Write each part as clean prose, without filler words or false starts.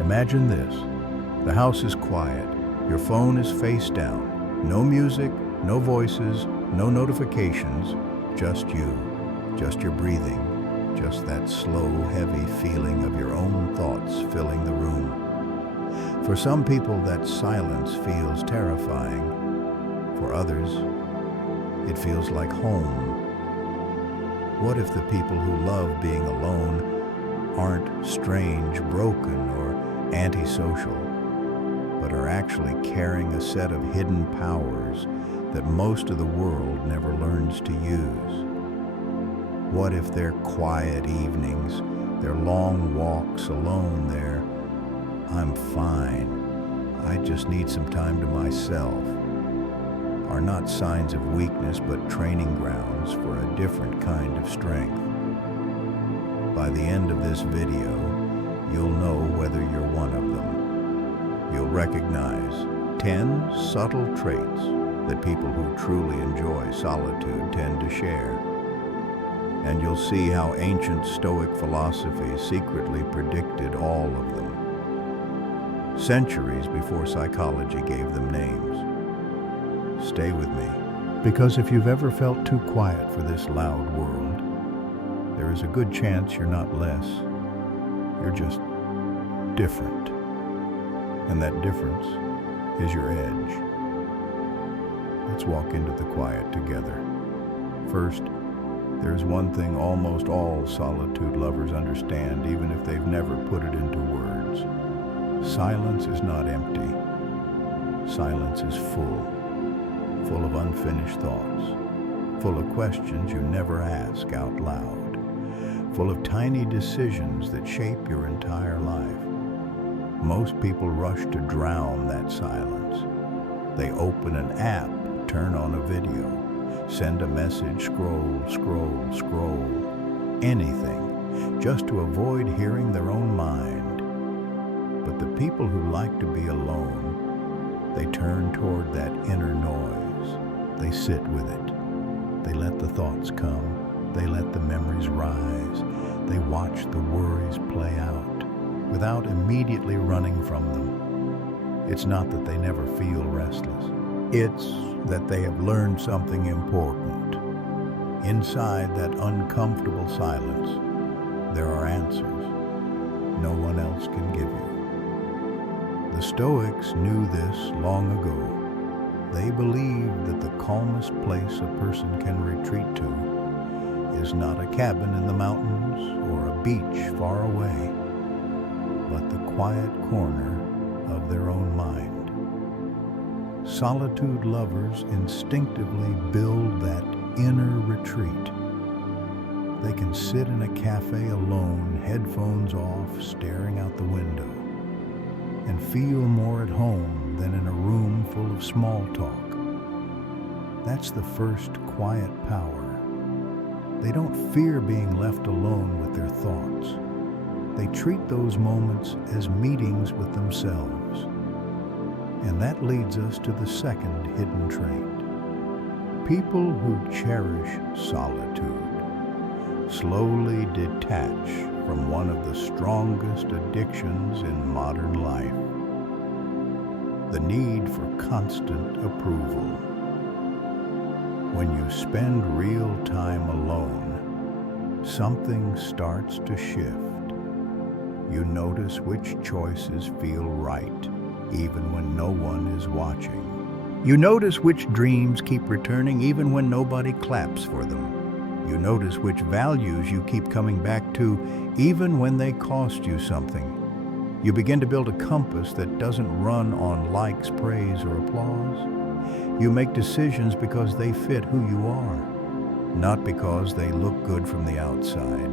Imagine this. The house is quiet. Your phone is face down. No music, no voices, no notifications, just you, just your breathing, just that slow, heavy feeling of your own thoughts filling the room. For some people, that silence feels terrifying. For others, it feels like home. What if the people who love being alone aren't strange, broken, or antisocial, but are actually carrying a set of hidden powers that most of the world never learns to use? What if their quiet evenings, their long walks alone, their "I'm fine, I just need some time to myself," are not signs of weakness but training grounds for a different kind of strength? By the end of this video, you'll know whether you're one of them. You'll recognize 10 subtle traits that people who truly enjoy solitude tend to share. And you'll see how ancient Stoic philosophy secretly predicted all of them, centuries before psychology gave them names. Stay with me, because if you've ever felt too quiet for this loud world, there is a good chance you're not less. You're just different. And that difference is your edge. Let's walk into the quiet together. First, there's one thing almost all solitude lovers understand, even if they've never put it into words. Silence is not empty. Silence is full of unfinished thoughts, full of questions you never ask out loud, full of tiny decisions that shape your entire life. Most people rush to drown that silence. They open an app, turn on a video, send a message, scroll, anything, just to avoid hearing their own mind. But the people who like to be alone, they turn toward that inner noise. They sit with it. They let the thoughts come. They let the memories rise. They watch the worries play out without immediately running from them. It's not that they never feel restless. It's that they have learned something important. Inside that uncomfortable silence, there are answers no one else can give you. The Stoics knew this long ago. They believed that the calmest place a person can retreat to is not a cabin in the mountains or a beach far away, but the quiet corner of their own mind. Solitude lovers instinctively build that inner retreat. They can sit in a cafe alone, headphones off, staring out the window, and feel more at home than in a room full of small talk. That's the first quiet power. They don't fear being left alone with their thoughts. They treat those moments as meetings with themselves. And that leads us to the second hidden trait. People who cherish solitude slowly detach from one of the strongest addictions in modern life: the need for constant approval. When you spend real time alone, something starts to shift. You notice which choices feel right, even when no one is watching. You notice which dreams keep returning, even when nobody claps for them. You notice which values you keep coming back to, even when they cost you something. You begin to build a compass that doesn't run on likes, praise, or applause. You make decisions because they fit who you are, not because they look good from the outside.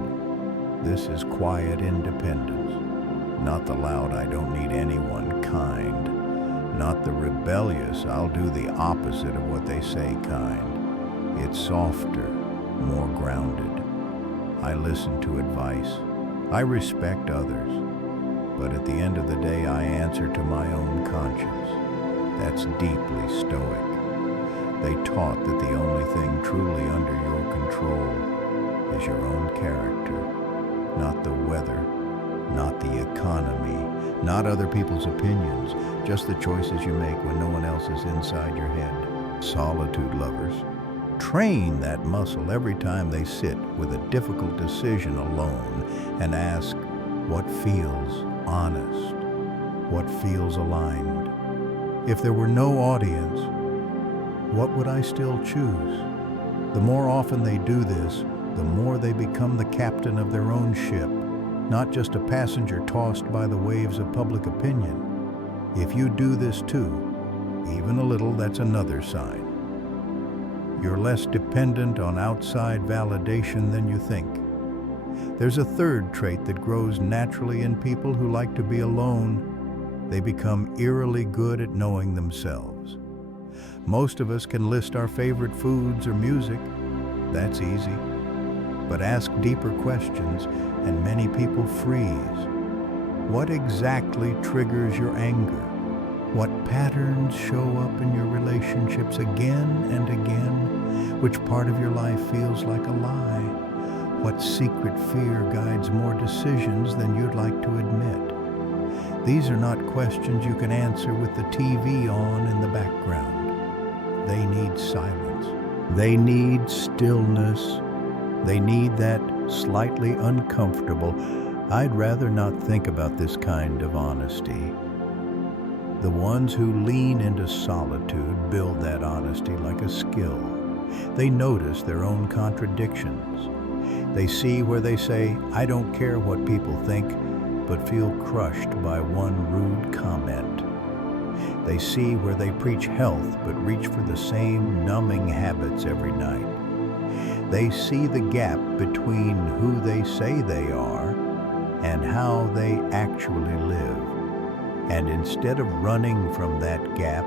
This is quiet independence, not the loud "I don't need anyone" kind, not the rebellious "I'll do the opposite of what they say" kind. It's softer, more grounded. I listen to advice. I respect others. But at the end of the day, I answer to my own conscience. That's deeply Stoic. They taught that the only thing truly under your control is your own character, not the weather, not the economy, Not other people's opinions, just the choices you make when no one else is inside your head. Solitude lovers train that muscle every time they sit with a difficult decision alone and ask, what feels honest? What feels aligned? If there were no audience, what would I still choose? The more often they do this, the more they become the captain of their own ship, not just a passenger tossed by the waves of public opinion. If you do this too, even a little, that's another sign. You're less dependent on outside validation than you think. There's a third trait that grows naturally in people who like to be alone. They become eerily good at knowing themselves. Most of us can list our favorite foods or music. That's easy. But ask deeper questions, and many people freeze. What exactly triggers your anger? What patterns show up in your relationships again and again? Which part of your life feels like a lie? What secret fear guides more decisions than you'd like to admit? These are not questions you can answer with the TV on in the background. They need silence. They need stillness. They need that slightly uncomfortable, I'd rather not think about this kind of honesty. The ones who lean into solitude build that honesty like a skill. They notice their own contradictions. They see where they say, I don't care what people think, but feel crushed by one rude comment. They see where they preach health, but reach for the same numbing habits every night. They see the gap between who they say they are and how they actually live. And instead of running from that gap,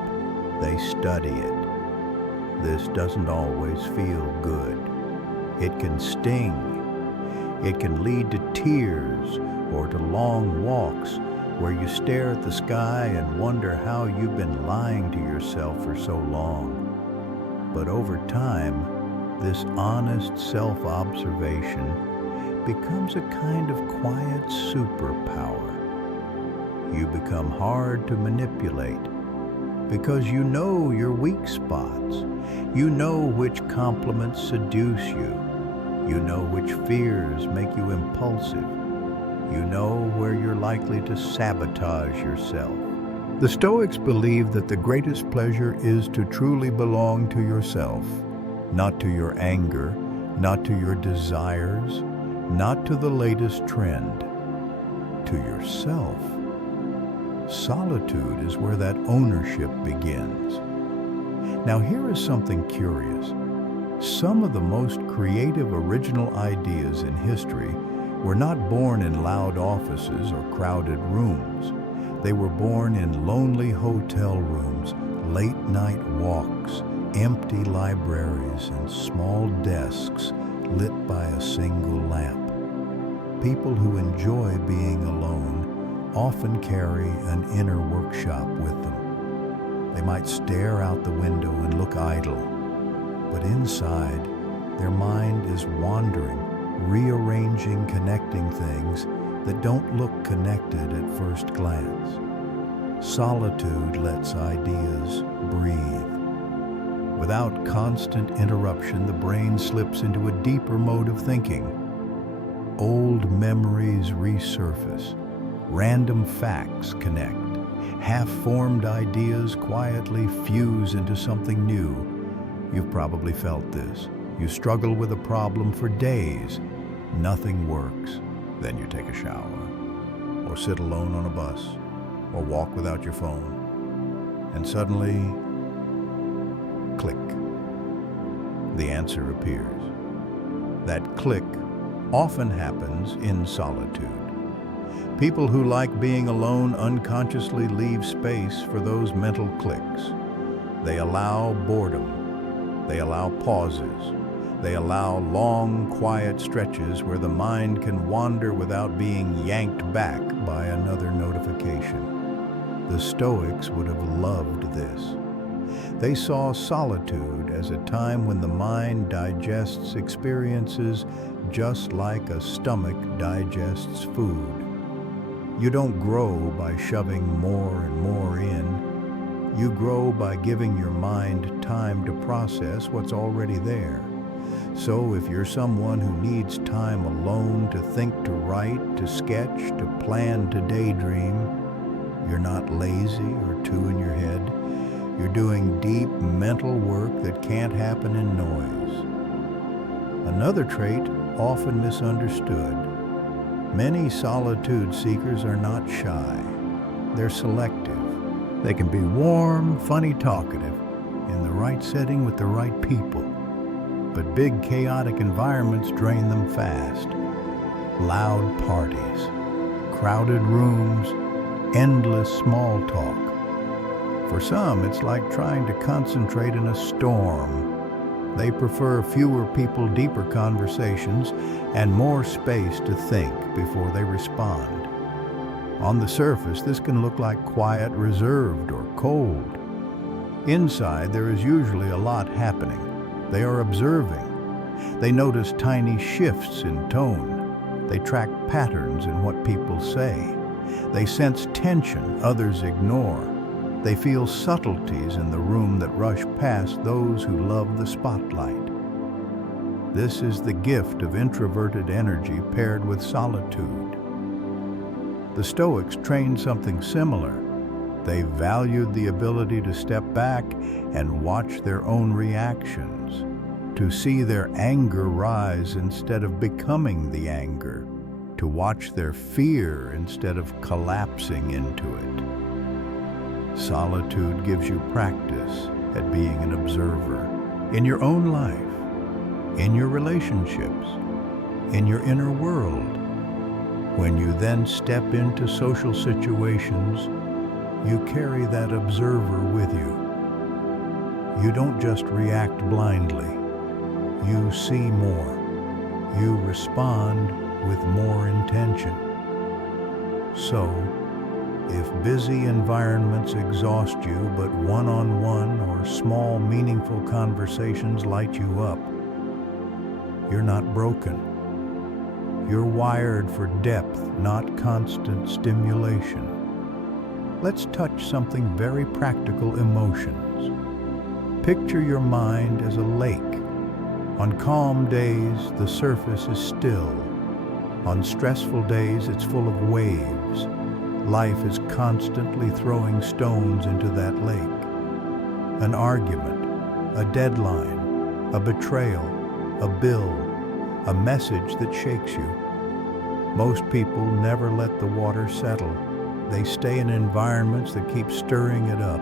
they study it. This doesn't always feel good. It can sting. It can lead to tears or to long walks where you stare at the sky and wonder how you've been lying to yourself for so long. But over time, this honest self-observation becomes a kind of quiet superpower. You become hard to manipulate because you know your weak spots. You know which compliments seduce you. You know which fears make you impulsive. You know where you're likely to sabotage yourself. The Stoics believe that the greatest pleasure is to truly belong to yourself, not to your anger, not to your desires, not to the latest trend, to yourself. Solitude is where that ownership begins. Now here is something curious. Some of the most creative original ideas in history were not born in loud offices or crowded rooms. They were born in lonely hotel rooms, late-night walks, empty libraries, and small desks lit by a single lamp. People who enjoy being alone often carry an inner workshop with them. They might stare out the window and look idle, but inside, their mind is wandering, rearranging, connecting things that don't look connected at first glance. Solitude lets ideas breathe. Without constant interruption, the brain slips into a deeper mode of thinking. Old memories resurface. Random facts connect. Half-formed ideas quietly fuse into something new. You've probably felt this. You struggle with a problem for days. Nothing works. Then you take a shower, or sit alone on a bus, or walk without your phone. And suddenly, click. The answer appears. That click often happens in solitude. People who like being alone unconsciously leave space for those mental clicks. They allow boredom. They allow pauses. They allow long, quiet stretches where the mind can wander without being yanked back by another notification. The Stoics would have loved this. They saw solitude as a time when the mind digests experiences just like a stomach digests food. You don't grow by shoving more and more in. You grow by giving your mind time to process what's already there. So if you're someone who needs time alone to think, to write, to sketch, to plan, to daydream, you're not lazy or too in your head. You're doing deep mental work that can't happen in noise. Another trait often misunderstood. Many solitude seekers are not shy. They're selective. They can be warm, funny, talkative, in the right setting with the right people. But big, chaotic environments drain them fast. Loud parties, crowded rooms, endless small talk. For some, it's like trying to concentrate in a storm. They prefer fewer people, deeper conversations, and more space to think before they respond. On the surface, this can look like quiet, reserved, or cold. Inside, there is usually a lot happening. They are observing. They notice tiny shifts in tone. They track patterns in what people say. They sense tension others ignore. They feel subtleties in the room that rush past those who love the spotlight. This is the gift of introverted energy paired with solitude. The Stoics trained something similar. They valued the ability to step back and watch their own reactions, to see their anger rise instead of becoming the anger, to watch their fear instead of collapsing into it. Solitude gives you practice at being an observer in your own life, in your relationships, in your inner world. When you then step into social situations, you carry that observer with you. You don't just react blindly. You see more. You respond with more intention. So, if busy environments exhaust you, but one-on-one or small, meaningful conversations light you up, you're not broken. You're wired for depth, not constant stimulation. Let's touch something very practical: emotions. Picture your mind as a lake. On calm days, the surface is still. On stressful days, it's full of waves. Life is constantly throwing stones into that lake. An argument, a deadline, a betrayal, a bill, a message that shakes you. Most people never let the water settle. They stay in environments that keep stirring it up.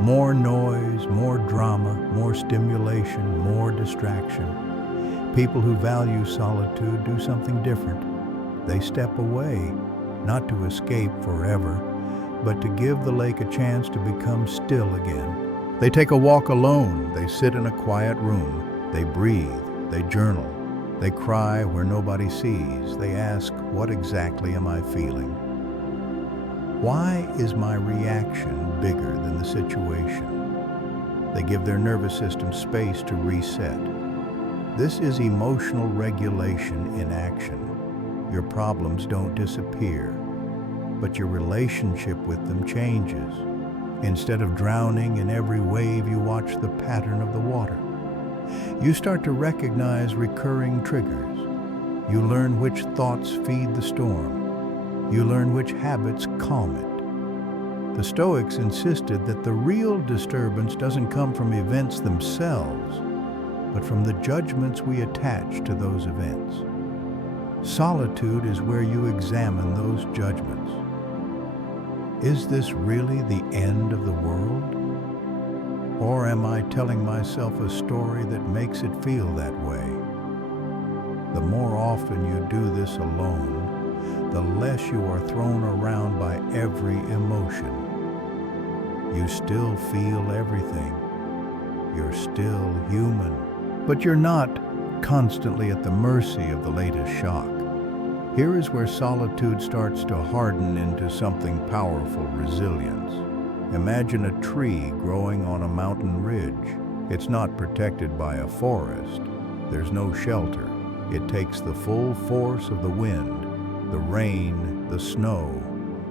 More noise, more drama, more stimulation, more distraction. People who value solitude do something different. They step away, not to escape forever, but to give the lake a chance to become still again. They take a walk alone. They sit in a quiet room. They breathe. They journal. They cry where nobody sees. They ask, what exactly am I feeling? Why is my reaction bigger than the situation? They give their nervous system space to reset. This is emotional regulation in action. Your problems don't disappear, but your relationship with them changes. Instead of drowning in every wave, you watch the pattern of the water. You start to recognize recurring triggers. You learn which thoughts feed the storm. You learn which habits calm it. The Stoics insisted that the real disturbance doesn't come from events themselves, but from the judgments we attach to those events. Solitude is where you examine those judgments. Is this really the end of the world? Or am I telling myself a story that makes it feel that way? The more often you do this alone, the less you are thrown around by every emotion. You still feel everything. You're still human. But you're not constantly at the mercy of the latest shock. Here is where solitude starts to harden into something powerful: resilience. Imagine a tree growing on a mountain ridge. It's not protected by a forest. There's no shelter. It takes the full force of the wind, the rain, the snow,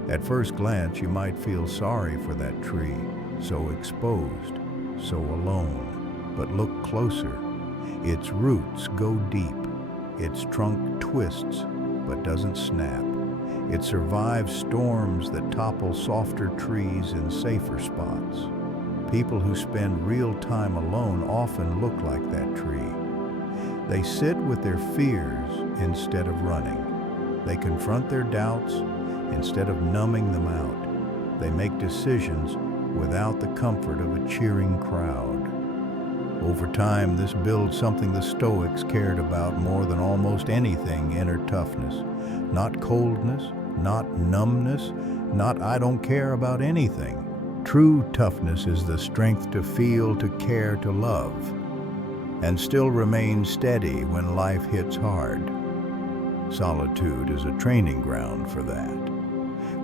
At first glance, you might feel sorry for that tree, so exposed, so alone. But look closer. Its roots go deep. Its trunk twists, but doesn't snap. It survives storms that topple softer trees in safer spots. People who spend real time alone often look like that tree. They sit with their fears instead of running. They confront their doubts instead of numbing them out. They make decisions without the comfort of a cheering crowd. Over time, this builds something the Stoics cared about more than almost anything: inner toughness. Not coldness, not numbness, not "I don't care about anything." True toughness is the strength to feel, to care, to love, and still remain steady when life hits hard. Solitude is a training ground for that.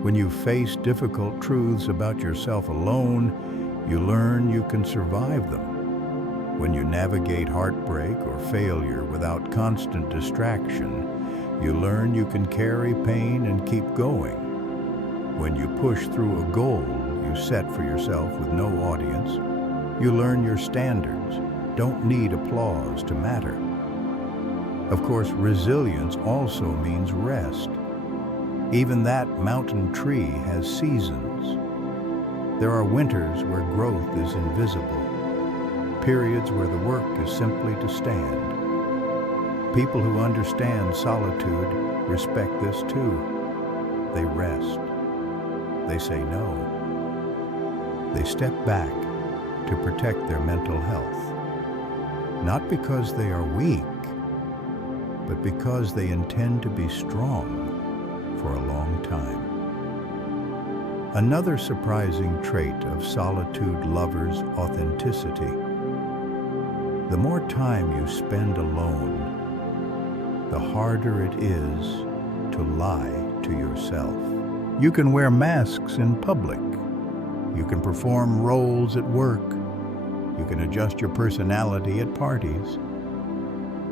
When you face difficult truths about yourself alone, you learn you can survive them. When you navigate heartbreak or failure without constant distraction, you learn you can carry pain and keep going. When you push through a goal you set for yourself with no audience, you learn your standards don't need applause to matter. Of course, resilience also means rest. Even that mountain tree has seasons. There are winters where growth is invisible, periods where the work is simply to stand. People who understand solitude respect this too. They rest. They say no. They step back to protect their mental health. Not because they are weak, but because they intend to be strong for a long time. Another surprising trait of solitude lovers' authenticity. The more time you spend alone, the harder it is to lie to yourself. You can wear masks in public. You can perform roles at work. You can adjust your personality at parties.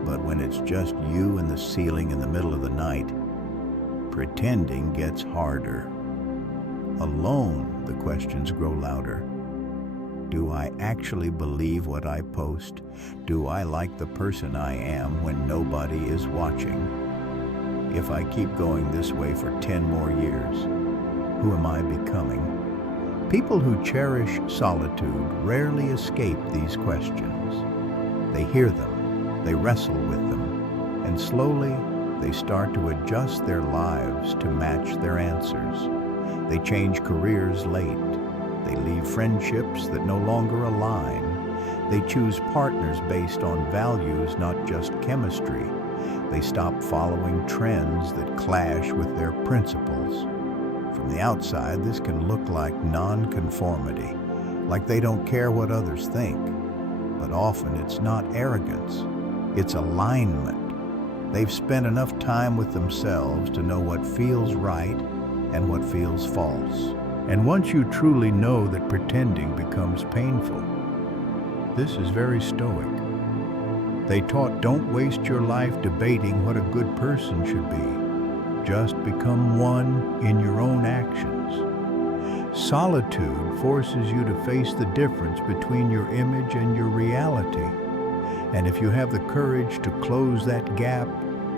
But when it's just you and the ceiling in the middle of the night, pretending gets harder. Alone, the questions grow louder. Do I actually believe what I post? Do I like the person I am when nobody is watching? If I keep going this way for 10 more years, who am I becoming? People who cherish solitude rarely escape these questions. They hear them, they wrestle with them, and slowly they start to adjust their lives to match their answers. They change careers late. They leave friendships that no longer align. They choose partners based on values, not just chemistry. They stop following trends that clash with their principles. From the outside, this can look like nonconformity, like they don't care what others think. But often it's not arrogance, it's alignment. They've spent enough time with themselves to know what feels right and what feels false. And once you truly know that pretending becomes painful, this is very Stoic. They taught, don't waste your life debating what a good person should be. Just become one in your own actions. Solitude forces you to face the difference between your image and your reality. And if you have the courage to close that gap,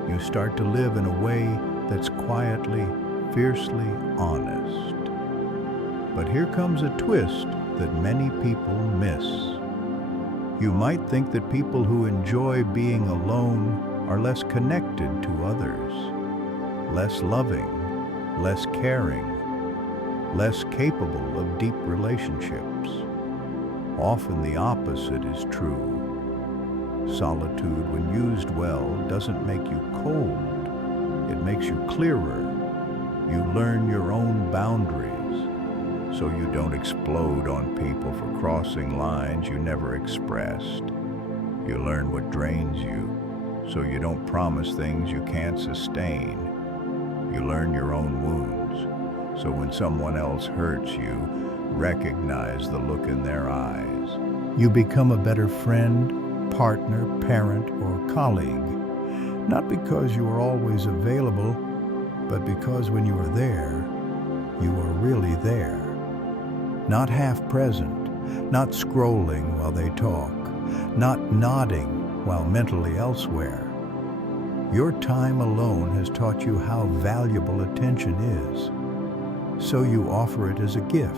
you start to live in a way that's quietly, fiercely honest. But here comes a twist that many people miss. You might think that people who enjoy being alone are less connected to others, less loving, less caring, less capable of deep relationships. Often the opposite is true. Solitude, when used well, doesn't make you cold. It makes you clearer. You learn your own boundaries, so you don't explode on people for crossing lines you never expressed. You learn what drains you, so you don't promise things you can't sustain. You learn your own wounds, so when someone else hurts you, recognize the look in their eyes. You become a better friend, partner, parent, or colleague, not because you are always available, but because when you are there, you are really there. Not half present, not scrolling while they talk, not nodding while mentally elsewhere. Your time alone has taught you how valuable attention is, so you offer it as a gift.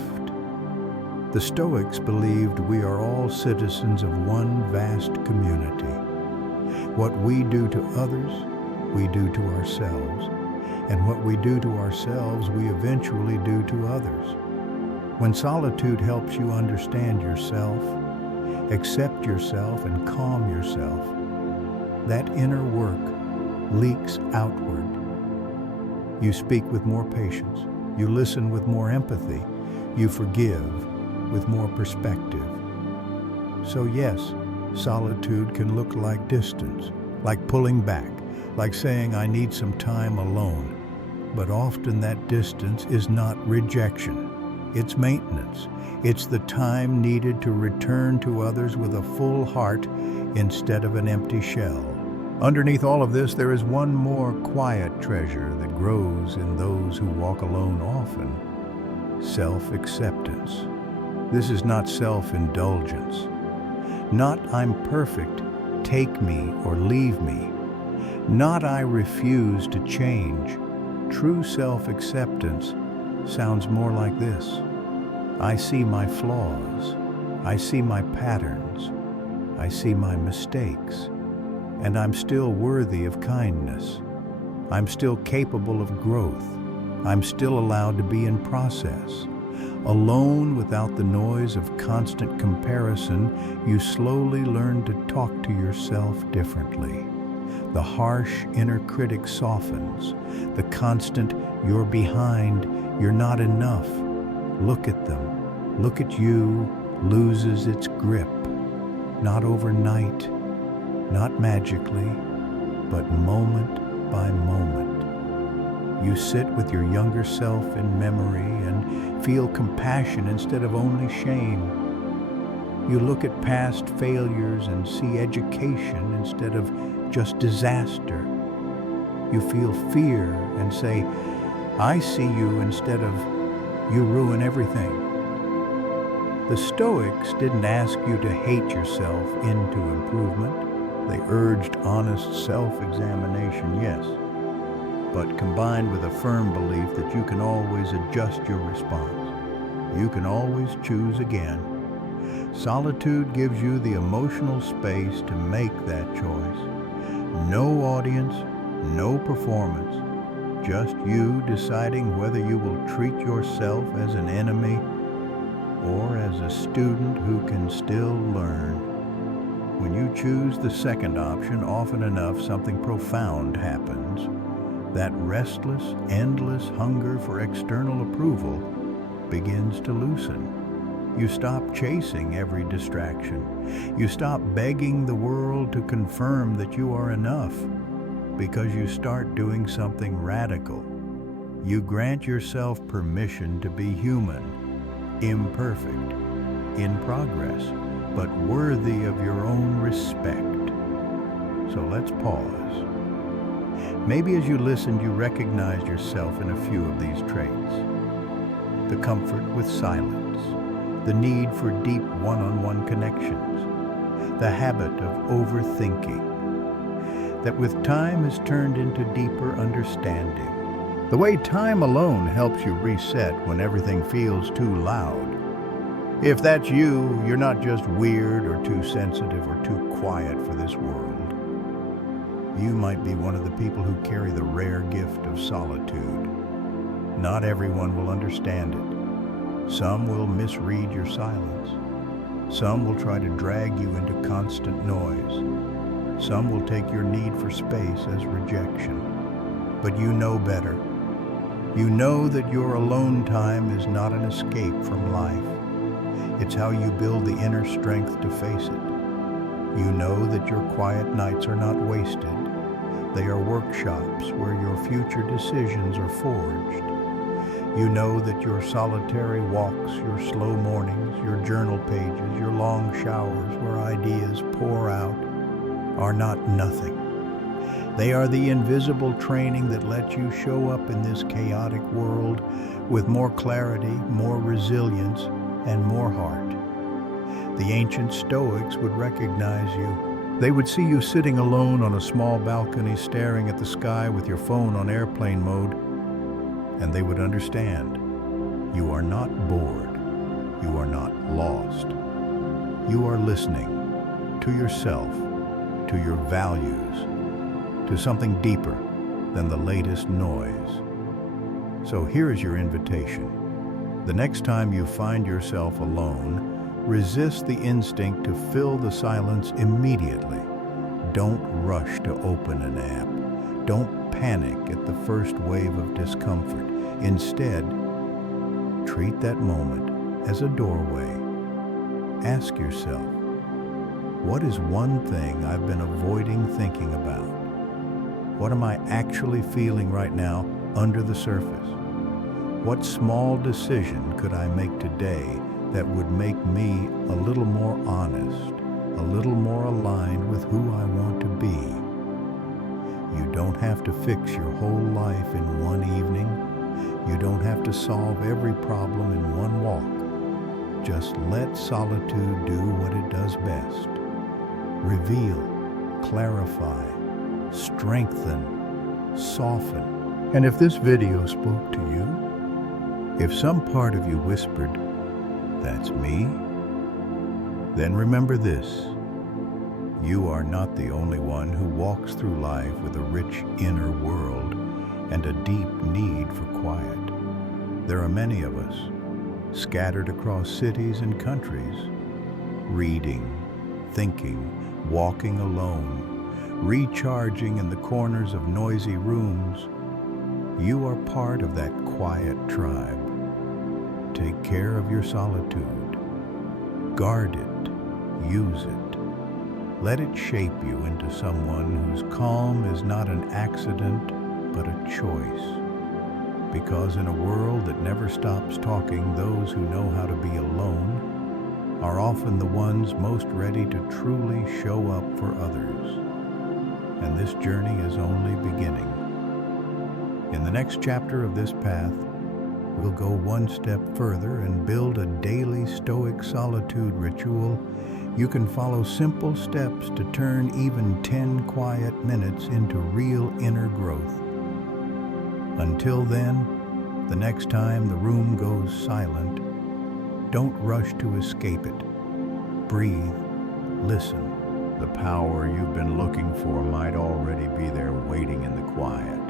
The Stoics believed we are all citizens of one vast community. What we do to others, we do to ourselves, and what we do to ourselves, we eventually do to others. When solitude helps you understand yourself, accept yourself, and calm yourself, that inner work leaks outward. You speak with more patience, you listen with more empathy, you forgive with more perspective. So yes, solitude can look like distance, like pulling back, like saying I need some time alone. But often that distance is not rejection, it's maintenance. It's the time needed to return to others with a full heart instead of an empty shell. Underneath all of this, there is one more quiet treasure that grows in those who walk alone often: self-acceptance. This is not self-indulgence. Not I'm perfect, take me or leave me. Not I refuse to change. True self-acceptance sounds more like this: I see my flaws, I see my patterns, I see my mistakes, and I'm still worthy of kindness. I'm still capable of growth. I'm still allowed to be in process. Alone, without the noise of constant comparison, you slowly learn to talk to yourself differently. The harsh inner critic softens. The constant, you're behind, you're not enough, look at them, look at you, loses its grip. Not overnight, not magically, but moment by moment. You sit with your younger self in memory and feel compassion instead of only shame. You look at past failures and see education instead of just disaster. You feel fear and say, I see you, instead of you ruin everything. The Stoics didn't ask you to hate yourself into improvement. They urged honest self-examination, yes, but combined with a firm belief that you can always adjust your response. You can always choose again. Solitude gives you the emotional space to make that choice. No audience, no performance, just you deciding whether you will treat yourself as an enemy or as a student who can still learn. When you choose the second option, often enough something profound happens. That restless, endless hunger for external approval begins to loosen. You stop chasing every distraction. You stop begging the world to confirm that you are enough, because you start doing something radical. You grant yourself permission to be human, imperfect, in progress, but worthy of your own respect. So let's pause. Maybe as you listened, you recognized yourself in a few of these traits. The comfort with silence, the need for deep one-on-one connections, the habit of overthinking, that with time has turned into deeper understanding. The way time alone helps you reset when everything feels too loud. If that's you, you're not just weird or too sensitive or too quiet for this world. You might be one of the people who carry the rare gift of solitude. Not everyone will understand it. Some will misread your silence. Some will try to drag you into constant noise. Some will take your need for space as rejection. But you know better. You know that your alone time is not an escape from life. It's how you build the inner strength to face it. You know that your quiet nights are not wasted. They are workshops where your future decisions are forged. You know that your solitary walks, your slow mornings, your journal pages, your long showers where ideas pour out are not nothing. They are the invisible training that lets you show up in this chaotic world with more clarity, more resilience, and more heart. The ancient Stoics would recognize you. They would see you sitting alone on a small balcony staring at the sky with your phone on airplane mode, and they would understand. You are not bored. You are not lost. You are listening to yourself, to your values, to something deeper than the latest noise. So here is your invitation. The next time you find yourself alone, resist the instinct to fill the silence immediately. Don't rush to open an app. Don't panic at the first wave of discomfort. Instead, treat that moment as a doorway. Ask yourself, what is one thing I've been avoiding thinking about? What am I actually feeling right now under the surface? What small decision could I make today that would make me a little more honest, a little more aligned with who I want to be? You don't have to fix your whole life in one evening. You don't have to solve every problem in one walk. Just let solitude do what it does best. Reveal, clarify, strengthen, soften. And if this video spoke to you, if some part of you whispered, "That's me," then remember this. You are not the only one who walks through life with a rich inner world and a deep need for quiet. There are many of us, scattered across cities and countries, reading, thinking, walking alone, recharging in the corners of noisy rooms. You are part of that quiet tribe. Take care of your solitude. Guard it. Use it. Let it shape you into someone whose calm is not an accident, but a choice. Because in a world that never stops talking, those who know how to be alone are often the ones most ready to truly show up for others. And this journey is only beginning. In the next chapter of this path, we'll go one step further and build a daily Stoic solitude ritual. You can follow simple steps to turn even 10 quiet minutes into real inner growth. Until then, the next time the room goes silent, don't rush to escape it. Breathe, listen. The power you've been looking for might already be there waiting in the quiet.